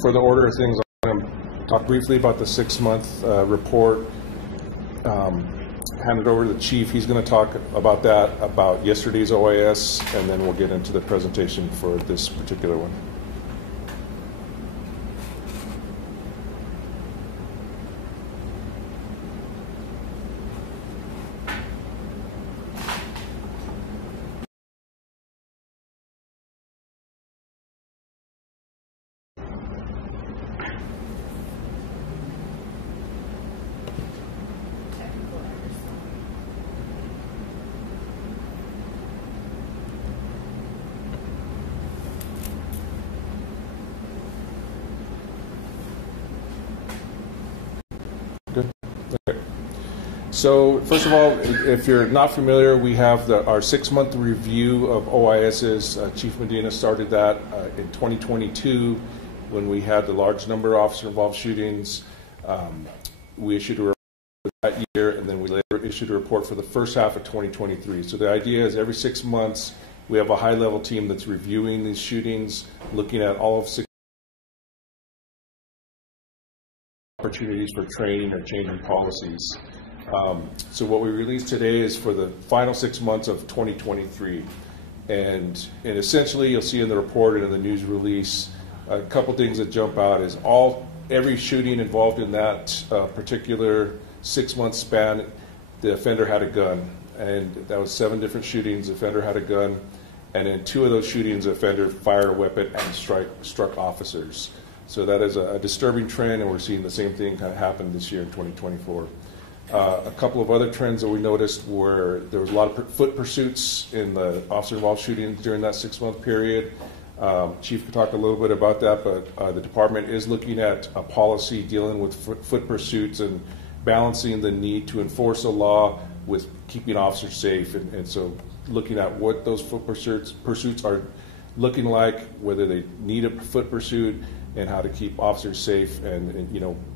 For the order of things, I'm going to talk briefly about the 6-month report. Hand it over to the chief. He's going to talk about that, about yesterday's OIS, and then we'll get into the presentation for this particular one. Good. Okay. So first of all, if you're not familiar, we have our 6-month review of OISs. Chief Medina started that in 2022 when we had the large number of officer-involved shootings. We issued a report that year, and then we later issued a report for the first half of 2023. So the idea is every 6 months we have a high-level team that's reviewing these shootings, looking at all of 6 opportunities for training or changing policies. So what we released today is for the final 6 months of 2023. And essentially you'll see in the report and in the news release, a couple things that jump out is every shooting involved in that particular 6-month span, the offender had a gun. And that was 7 different shootings, the offender had a gun. And in 2 of those shootings, the offender fired a weapon and struck officers. So that is a disturbing trend, and we're seeing the same thing kind of happen this year in 2024. A couple of other trends that we noticed were there was a lot of foot pursuits in the officer-involved shootings during that 6-month period. Chief could talk a little bit about that, but the department is looking at a policy dealing with foot pursuits and balancing the need to enforce a law with keeping officers safe. And so looking at what those foot pursuits are looking like, whether they need a foot pursuit, and how to keep officers safe, and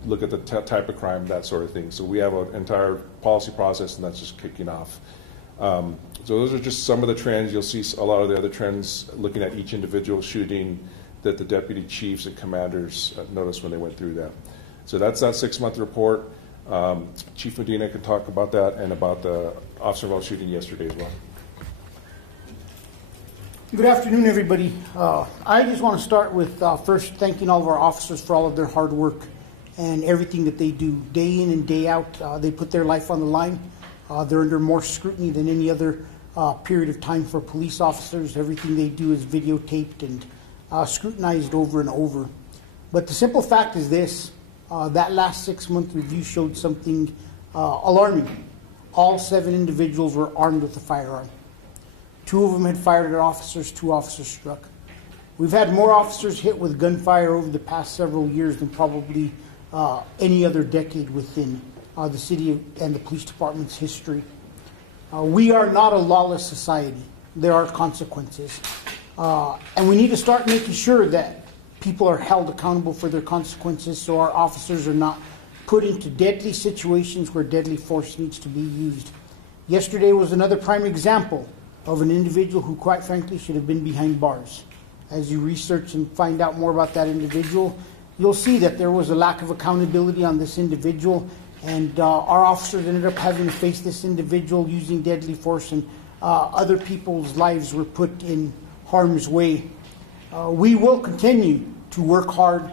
look at the type of crime, that sort of thing. So we have an entire policy process, and that's just kicking off. So those are just some of the trends. You'll see a lot of the other trends looking at each individual shooting that the deputy chiefs and commanders noticed when they went through that. So that's that 6-month report. Chief Medina can talk about that and about the officer-involved shooting yesterday as well. Good afternoon, everybody. I just want to start with first thanking all of our officers for all of their hard work and everything that they do day in and day out. They put their life on the line. They're under more scrutiny than any other period of time for police officers. Everything they do is videotaped and scrutinized over and over. But the simple fact is this, that last 6-month review showed something alarming. All 7 individuals were armed with a firearm. 2 of them had fired at officers, 2 officers struck. We've had more officers hit with gunfire over the past several years than probably any other decade within the city and the police department's history. We are not a lawless society. There are consequences. And we need to start making sure that people are held accountable for their consequences so our officers are not put into deadly situations where deadly force needs to be used. Yesterday was another prime example of an individual who, quite frankly, should have been behind bars. As you research and find out more about that individual, you'll see that there was a lack of accountability on this individual, and our officers ended up having to face this individual using deadly force, and other people's lives were put in harm's way. We will continue to work hard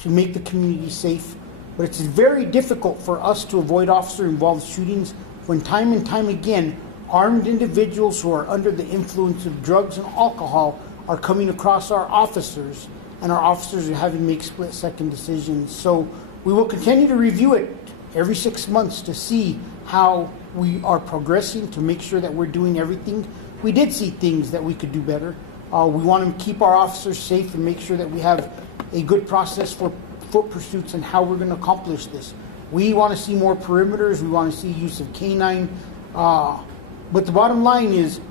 to make the community safe, but it's very difficult for us to avoid officer-involved shootings when time and time again armed individuals who are under the influence of drugs and alcohol are coming across our officers, and our officers are having to make split-second decisions. So we will continue to review it every 6 months to see how we are progressing, to make sure that we're doing everything. We did see things that we could do better. We want to keep our officers safe and make sure that we have a good process for foot pursuits and how we're going to accomplish this. We want to see more perimeters. We want to see use of canine. But the bottom line is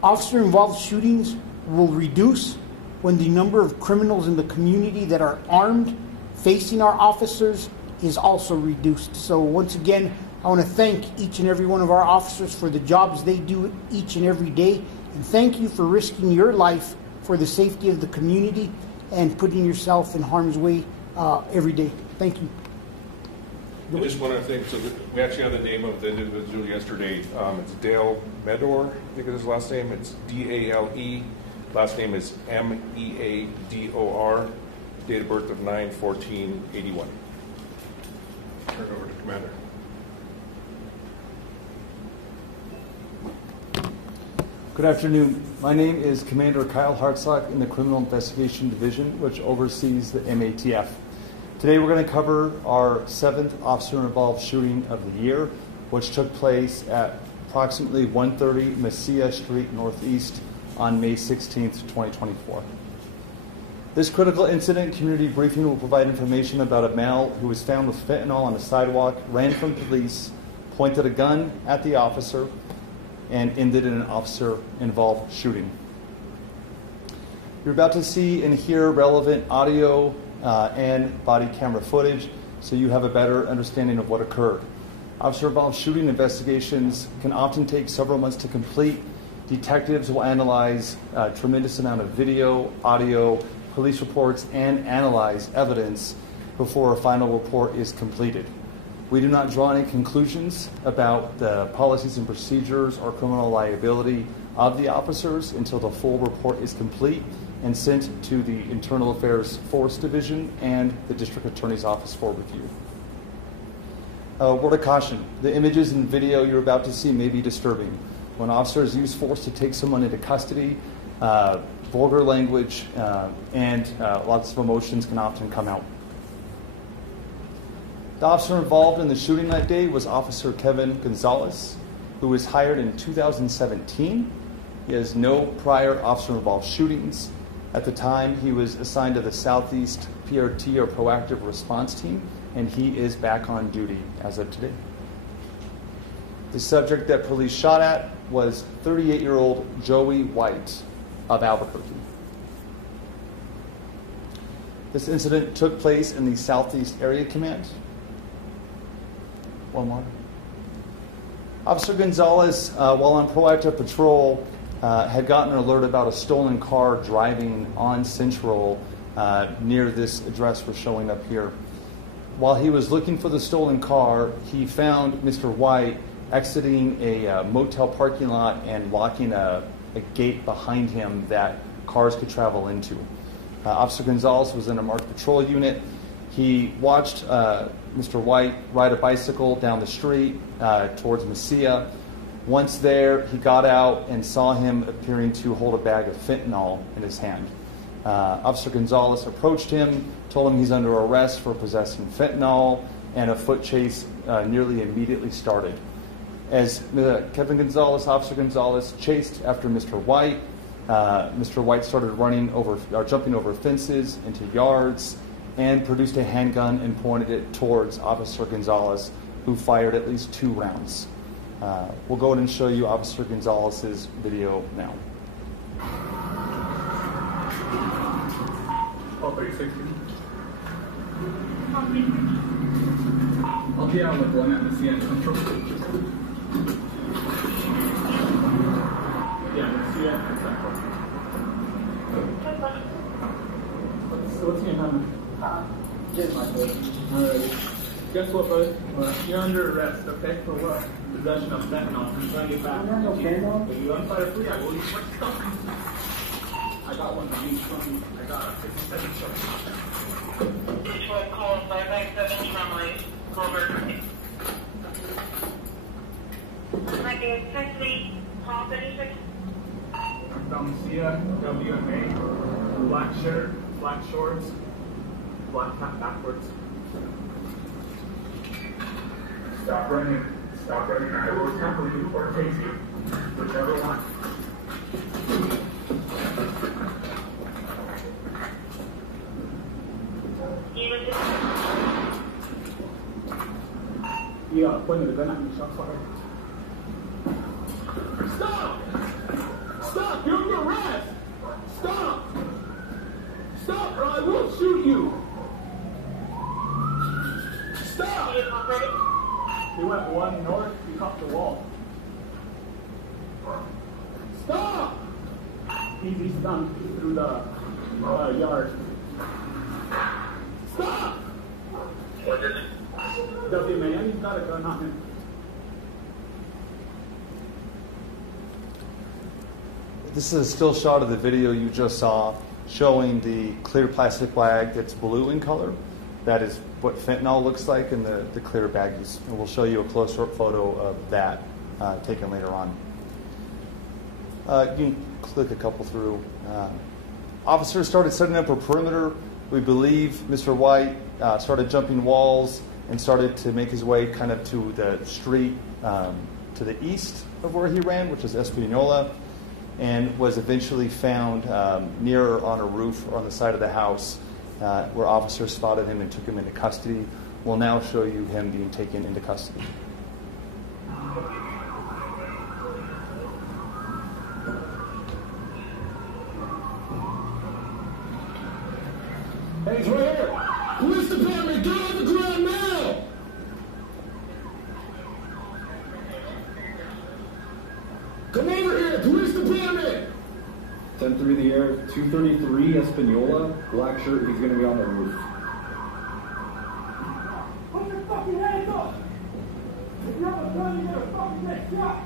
officer-involved shootings will reduce when the number of criminals in the community that are armed facing our officers is also reduced. So once again, I want to thank each and every one of our officers for the jobs they do each and every day. And thank you for risking your life for the safety of the community. and putting yourself in harm's way every day. Thank you. And just one other thing, so we actually have the name of the individual yesterday. It's Dale Medor, I think is his last name. It's D-A-L-E. Last name is M-E-A-D-O-R. Date of birth of 9/14/81. Turn it over to Commander. Good afternoon. My name is Commander Kyle Hartsock in the Criminal Investigation Division, which oversees the MATF. Today we're going to cover our 7th officer-involved shooting of the year, which took place at approximately 130 Mesilla Street Northeast on May 16th, 2024. This critical incident community briefing will provide information about a male who was found with fentanyl on the sidewalk, ran from police, pointed a gun at the officer, and ended in an officer-involved shooting. You're about to see and hear relevant audio and body camera footage so you have a better understanding of what occurred. Officer-involved shooting investigations can often take several months to complete. Detectives will analyze a tremendous amount of video, audio, police reports, and analyze evidence before a final report is completed. We do not draw any conclusions about the policies and procedures or criminal liability of the officers until the full report is complete and sent to the Internal Affairs Force Division and the District Attorney's Office for review. Word of caution, the images and video you're about to see may be disturbing. When officers use force to take someone into custody, vulgar language and lots of emotions can often come out. The officer involved in the shooting that day was Officer Kevin Gonzalez, who was hired in 2017. He has no prior officer-involved shootings. At the time, he was assigned to the Southeast PRT, or Proactive Response Team, and he is back on duty as of today. The subject that police shot at was 38-year-old Joey White of Albuquerque. This incident took place in the Southeast Area Command. One more. Officer Gonzalez, while on proactive patrol, had gotten an alert about a stolen car driving on Central near this address we're showing up here. While he was looking for the stolen car, he found Mr. White exiting a motel parking lot and locking a gate behind him that cars could travel into. Officer Gonzalez was in a marked patrol unit. He watched Mr. White ride a bicycle down the street towards Mesilla. Once there, he got out and saw him appearing to hold a bag of fentanyl in his hand. Officer Gonzalez approached him, told him he's under arrest for possessing fentanyl, and a foot chase nearly immediately started. As Officer Gonzalez chased after Mr. White, Mr. White started jumping over fences into yards, and produced a handgun and pointed it towards Officer Gonzalez, who fired at least 2 rounds. We'll go ahead and show you Officer Gonzalez's video now. I'll be out with one at the CN Central. Yeah, the CN Central. What's your name? Just my boy. Alright. Guess what, bud? You're under arrest, okay? For what? Possession of fentanyl. I'm trying to get back. I'm not okay, no. If you unfire free, I will use my stuff. I got one of these from you. I got a 57 shot. Which one calls 597 Tremley, Clover. My name is Texley, call 36. I'm from Cia, WMA, black shirt, black shorts, black hat backwards. Stop running. Stop running. I will tackle you or tase you. Whichever one. Yeah, pointed a gun at me, shot fired. Stop! Stop! You're under arrest! Stop! Stop, or I will shoot you! Stop! He went 1 north, he caught the wall. Stop! He's done through the yard. WMA, you've got a gun on him. This is a still shot of the video you just saw showing the clear plastic bag that's blue in color. That is what fentanyl looks like in the clear baggies. And we'll show you a close-up photo of that taken later on. You can click a couple through. Officers started setting up a perimeter. We believe Mr. White started jumping walls and started to make his way kind of to the street to the east of where he ran, which is Espanola, and was eventually found near on a roof or on the side of the house where officers spotted him and took him into custody. We'll now show you him being taken into custody. Hey, he's right here. Police department, get on the ground now! Come over here, police department! 10-3 the air, 233 Espanola, black shirt, he's going to be on the roof. Put your fucking hands up! If you have a gun, you're gonna fucking get shot!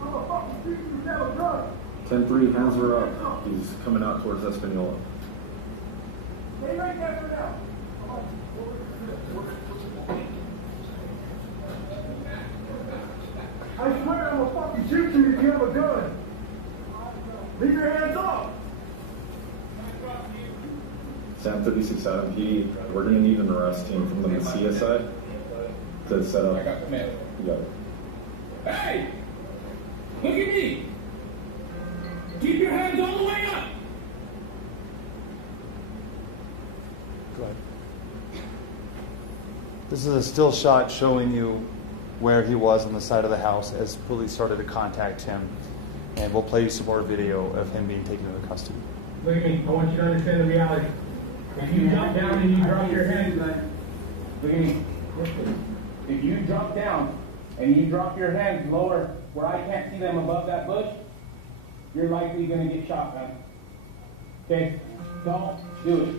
I'm gonna fucking shoot you if you have a gun! 10-3, hands are up. He's coming out towards Espanola. Stay right there for now. I swear I'm gonna fucking shoot you if you have a gun! Leave your hands up! Sam 36 APD, we're going to need an arrest team from the Mesilla side to set up. I got the man. You got it. Hey! Look at me! Keep your hands all the way up! Go ahead. This is a still shot showing you where he was on the side of the house as police started to contact him. And we'll play you some more video of him being taken into custody. Look at me. I want you to understand the reality. If you jump down and you drop your hands, look at me. If you drop down and you drop your hands lower where I can't see them above that bush, you're likely going to get shot, man. Okay? Don't do it.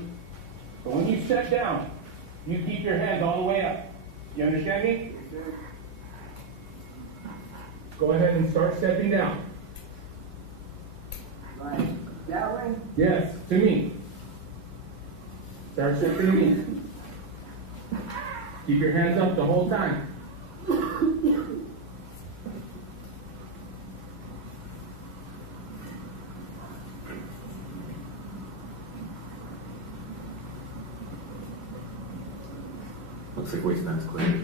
But when you step down, you keep your hands all the way up. You understand me? Go ahead and start stepping down. Like that way? Yes, to me. Start stepping to me. Keep your hands up the whole time. Looks like waistband's clear.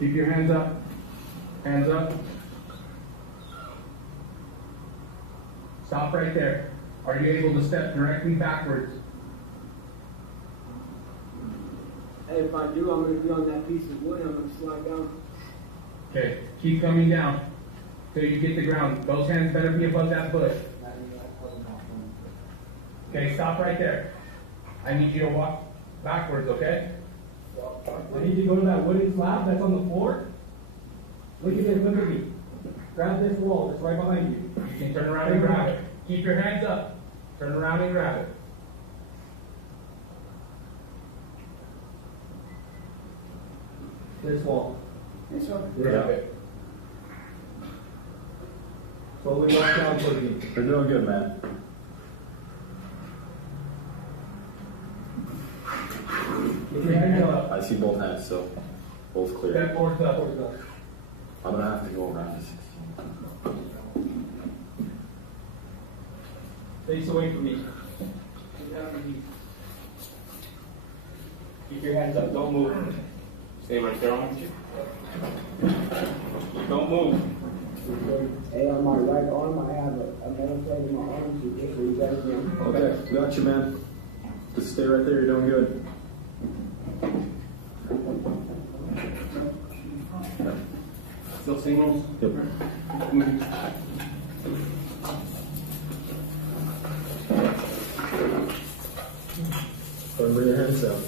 Keep your hands up. Hands up. Stop right there. Are you able to step directly backwards? Hey, if I do, I'm going to be on that piece of wood. I'm going to slide down. Okay, keep coming down till you get the ground. Those hands better be above that bush. Okay, stop right there. I need you to walk backwards, okay? I need you to go to that wooden slab that's on the floor. Look at this, look at me. Grab this wall that's right behind you. You can turn around and grab it. Keep your hands up. Turn around and grab it. This wall. This one? Grab it. Slowly walk down towards me. They're doing good, man. Get your hands up. I see both hands, so both clear. Step forward, up. I'm going to have to go around this. Face away from me. Keep your hands up. Don't move. Stay right there on you. Don't move. Hey, on my right arm, I have a metal plate in my arm, so just so you guys know. Okay, got you, man. Just stay right there, you're doing good. Still singles? Yep. Go and bring your hands down.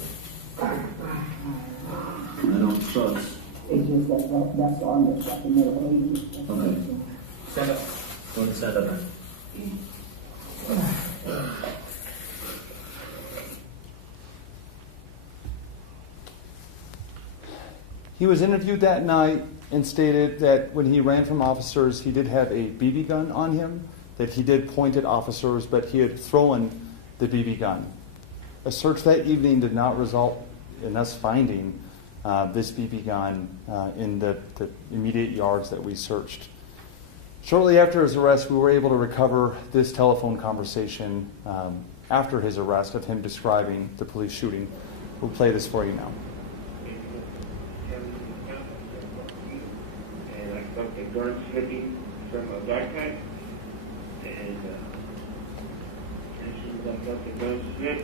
I don't trust. It's just that's the arm that's got the metal plate. Okay. Stand up. Go and stand up, man. He was interviewed that night and stated that when he ran from officers, he did have a BB gun on him, that he did point at officers, but he had thrown the BB gun. A search that evening did not result in us finding this BB gun in the immediate yards that we searched. Shortly after his arrest, we were able to recover this telephone conversation after his arrest of him describing the police shooting. We'll play this for you now. And I felt the gun slipping from my backpack, and as soon as I felt the gun slip,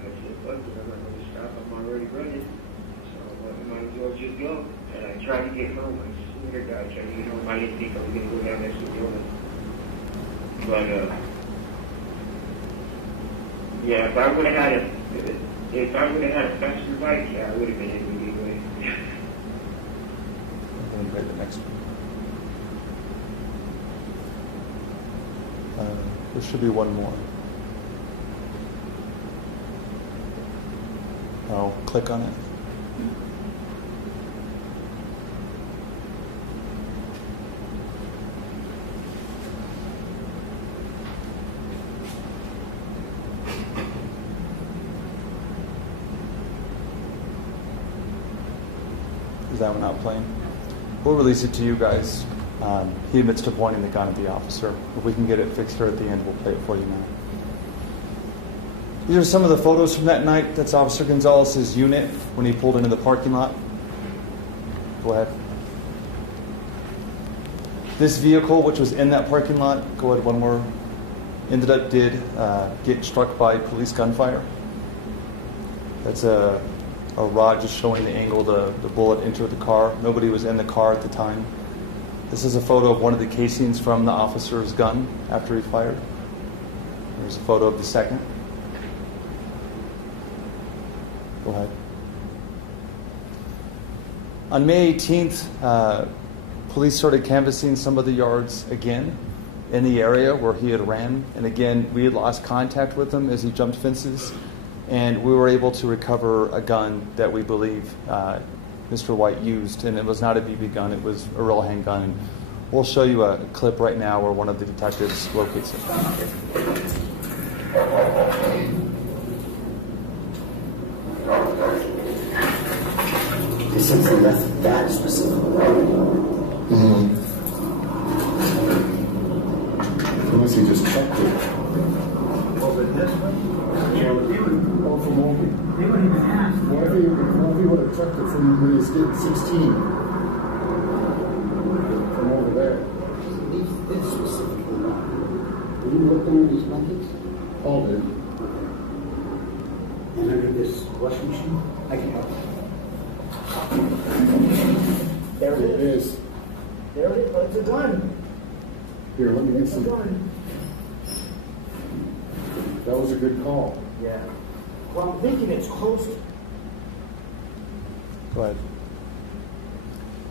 I said, fuck it, I'm not going to stop, I'm already running, so I might as well just go. And I tried to get home, I swear to God, I tried to get home, I didn't think I was going to go down that street. But, yeah, if I would have had a faster bike, yeah, I would have been able to get away. I'm going to grab the next one. There should be one more. Oh, click on it. Is that one not playing? We'll release it to you guys. He admits to pointing the gun at the officer. If we can get it fixed here at the end, we'll play it for you now. These are some of the photos from that night. That's Officer Gonzalez's unit when he pulled into the parking lot. Go ahead. This vehicle, which was in that parking lot, go ahead one more, did get struck by police gunfire. That's a rod just showing the angle the bullet entered the car. Nobody was in the car at the time. This is a photo of one of the casings from the officer's gun after he fired. Here's a photo of the second. Go ahead. On May 18th, police started canvassing some of the yards again in the area where he had ran. And again, we had lost contact with him as he jumped fences. And we were able to recover a gun that we believe Mr. White used. And it was not a BB gun, it was a real handgun. And we'll show you a clip right now where one of the detectives locates it. Since they left that specific Unless he just checked it. over this one, They wouldn't even ask. What if he would have checked it from when he was getting 16? From over there. This specifically not. Did you look under these blankets? All did. And under this washing machine? I can help. There it is. There it is, but it's a gun. Here, let me get some. It's a gun. That was a good call. Yeah. Well, I'm thinking it's close. Go ahead.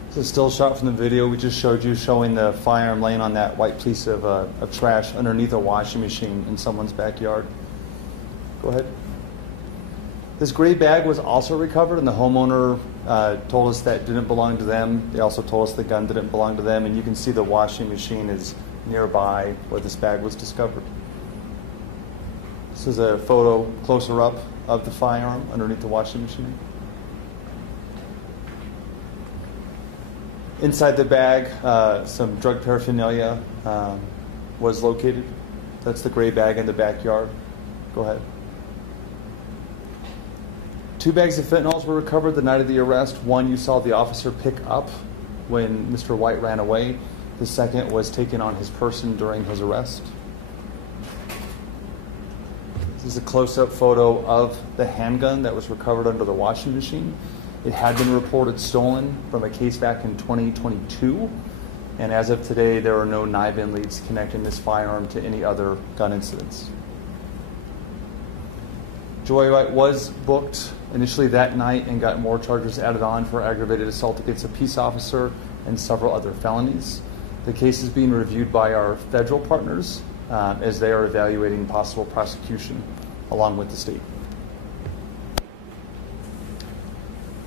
This is still shot from the video we just showed you, showing the firearm laying on that white piece of trash underneath a washing machine in someone's backyard. Go ahead. This gray bag was also recovered, and the homeowner told us that didn't belong to them. They also told us the gun didn't belong to them, and you can see the washing machine is nearby where this bag was discovered. This is a photo closer up of the firearm underneath the washing machine. Inside the bag, some drug paraphernalia was located. That's the gray bag in the backyard. Go ahead. 2 bags of fentanyls were recovered the night of the arrest. One you saw the officer pick up when Mr. White ran away. The second was taken on his person during his arrest. This is a close-up photo of the handgun that was recovered under the washing machine. It had been reported stolen from a case back in 2022. And as of today, there are no NIBIN leads connecting this firearm to any other gun incidents. Joy White was booked initially that night and got more charges added on for aggravated assault against a peace officer and several other felonies. The case is being reviewed by our federal partners as they are evaluating possible prosecution along with the state.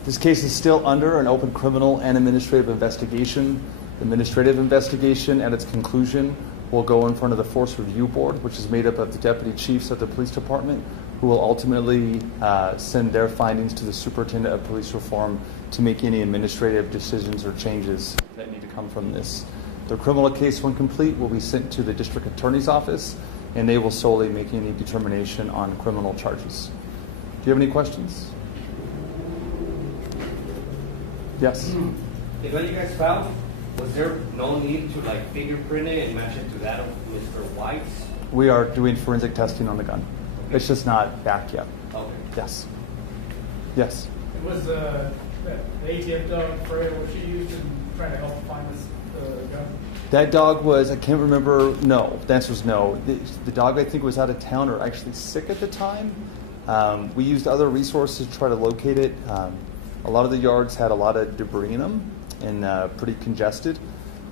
This case is still under an open criminal and administrative investigation. The administrative investigation, at its conclusion, will go in front of the Force Review Board, which is made up of the deputy chiefs of the police department, who will ultimately send their findings to the superintendent of police reform to make any administrative decisions or changes that need to come from this. The criminal case, when complete, will be sent to the district attorney's office, and they will solely make any determination on criminal charges. Do you have any questions? Yes? The gun you guys found, was there no need to like fingerprint it and match it to that of Mr. White's? We are doing forensic testing on the gun. Okay. It's just not back yet. Okay. Yes. Yes. It was the ATF dog, Freya, was she used in trying to help find this gun? That dog was, I can't remember, no. The answer is no. The dog, I think, was out of town or actually sick at the time. We used other resources to try to locate it. A lot of the yards had a lot of debris in them and pretty congested.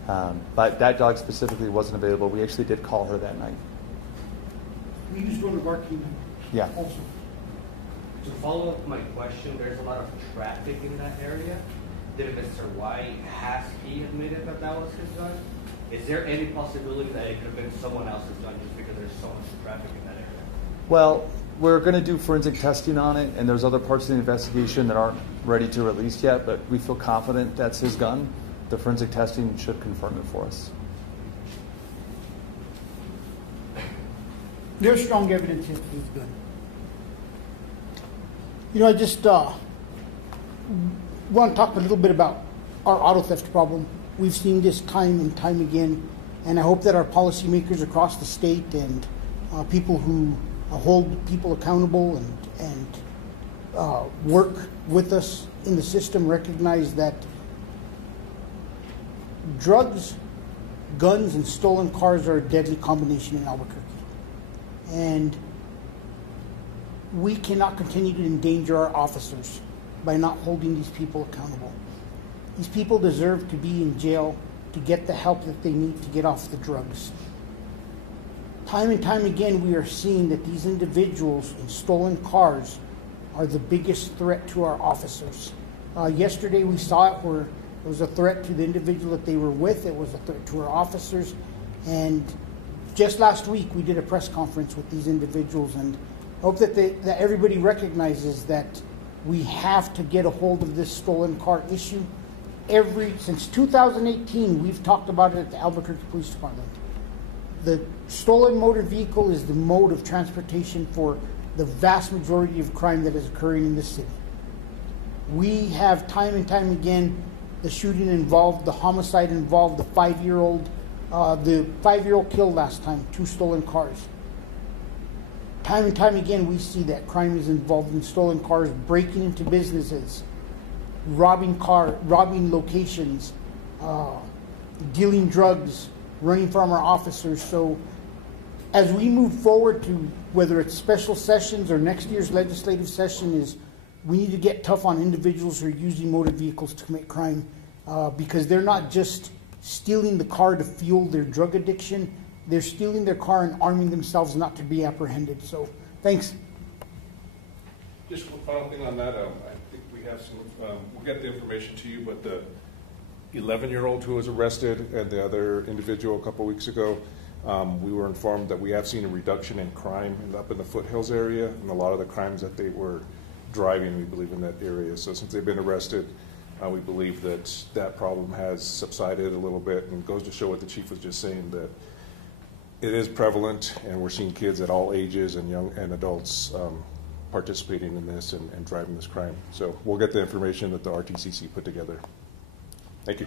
But that dog specifically wasn't available. We actually did call her that night. We used one of our team. Yeah. Also. To follow up my question, there's a lot of traffic in that area. Did Mr. White, has he admitted that that was his gun? Is there any possibility that it could have been someone else's gun just because there's so much traffic in that area? Well, we're going to do forensic testing on it, and there's other parts of the investigation that aren't ready to release yet, but we feel confident that's his gun. The forensic testing should confirm it for us. There's strong evidence it's his gun. You know, I just want to talk a little bit about our auto theft problem. We've seen this time and time again, and I hope that our policymakers across the state and people who hold people accountable and work with us in the system recognize that drugs, guns, and stolen cars are a deadly combination in Albuquerque. And we cannot continue to endanger our officers by not holding these people accountable. These people deserve to be in jail to get the help that they need to get off the drugs. Time and time again, we are seeing that these individuals in stolen cars are the biggest threat to our officers. Yesterday, we saw it where it was a threat to the individual that they were with. It was a threat to our officers. And just last week, we did a press conference with these individuals, and I hope that that everybody recognizes that we have to get a hold of this stolen car issue. Since 2018, we've talked about it at the Albuquerque Police Department. The stolen motor vehicle is the mode of transportation for the vast majority of crime that is occurring in this city. We have time and time again the shooting involved, the homicide involved, the 5-year-old killed last time, 2 stolen cars. Time and time again, we see that crime is involved in stolen cars, breaking into businesses, robbing locations, dealing drugs, running from our officers. So as we move forward to whether it's special sessions or next year's legislative session, we need to get tough on individuals who are using motor vehicles to commit crime, because they're not just stealing the car to fuel their drug addiction. They're stealing their car and arming themselves not to be apprehended. So, thanks. Just one final thing on that. I think we have some, we'll get the information to you, but the 11-year-old who was arrested and the other individual a couple weeks ago, we were informed that we have seen a reduction in crime up in the foothills area, and a lot of the crimes that they were driving, we believe, in that area. So since they've been arrested, we believe that that problem has subsided a little bit, and goes to show what the chief was just saying, that it is prevalent, and we're seeing kids at all ages and young and adults participating in this and driving this crime. So we'll get the information that the RTCC put together. Thank you.